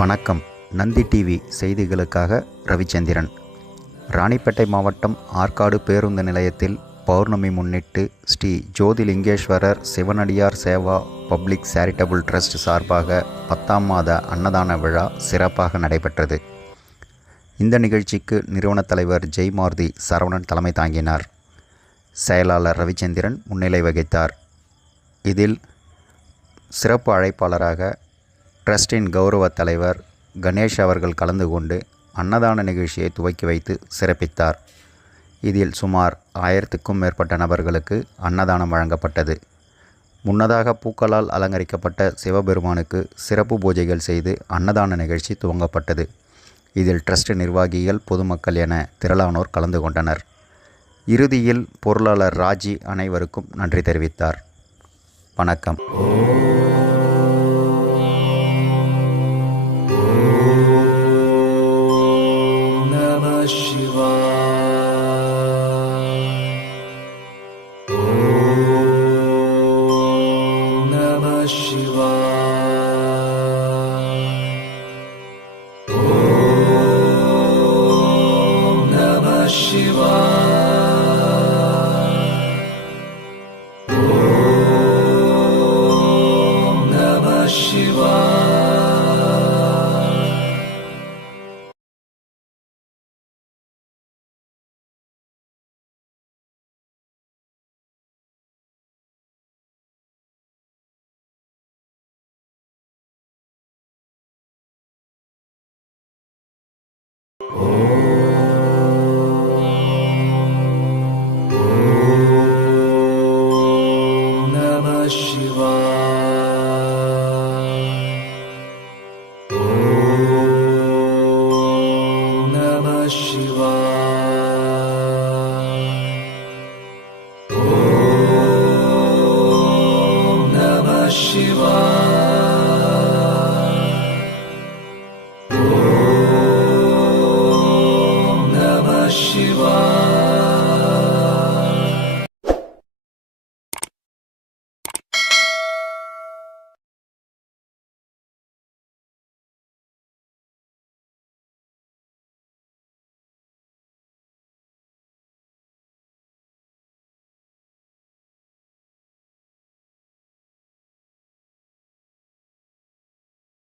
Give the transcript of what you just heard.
வணக்கம். நந்தி டிவி செய்திகளுக்காக ரவிச்சந்திரன். ராணிப்பேட்டை மாவட்டம் ஆற்காடு பேருந்து நிலையத்தில் பௌர்ணமி முன்னிட்டு ஸ்ரீ ஜோதிலிங்கேஸ்வரர் சிவனடியார் சேவா பப்ளிக் சேரிட்டபிள் ட்ரஸ்ட் சார்பாக 10ஆம் மாத அன்னதான விழா சிறப்பாக நடைபெற்றது. இந்த நிகழ்ச்சிக்கு நிறுவனத் தலைவர் ஜெய்மாருதி சரவணன் தலைமை தாங்கினார். செயலாளர் ரவிச்சந்திரன் முன்னிலை வகித்தார். இதில் சிறப்பு அழைப்பாளராக ட்ரஸ்டின் கௌரவ தலைவர் கணேஷ் அவர்கள் கலந்து கொண்டு அன்னதான நிகழ்ச்சியை துவக்கி வைத்து சிறப்பித்தார். இதில் சுமார் 1000க்கும் மேற்பட்ட நபர்களுக்கு அன்னதானம் வழங்கப்பட்டது. முன்னதாக பூக்களால் அலங்கரிக்கப்பட்ட சிவபெருமானுக்கு சிறப்பு பூஜைகள் செய்து அன்னதான நிகழ்ச்சி துவங்கப்பட்டது. இதில் ட்ரஸ்ட் நிர்வாகிகள், பொதுமக்கள் என திரளானோர் கலந்து கொண்டனர். இறுதியில் பொருளாளர் ராஜி அனைவருக்கும் நன்றி தெரிவித்தார். வணக்கம். Shiva.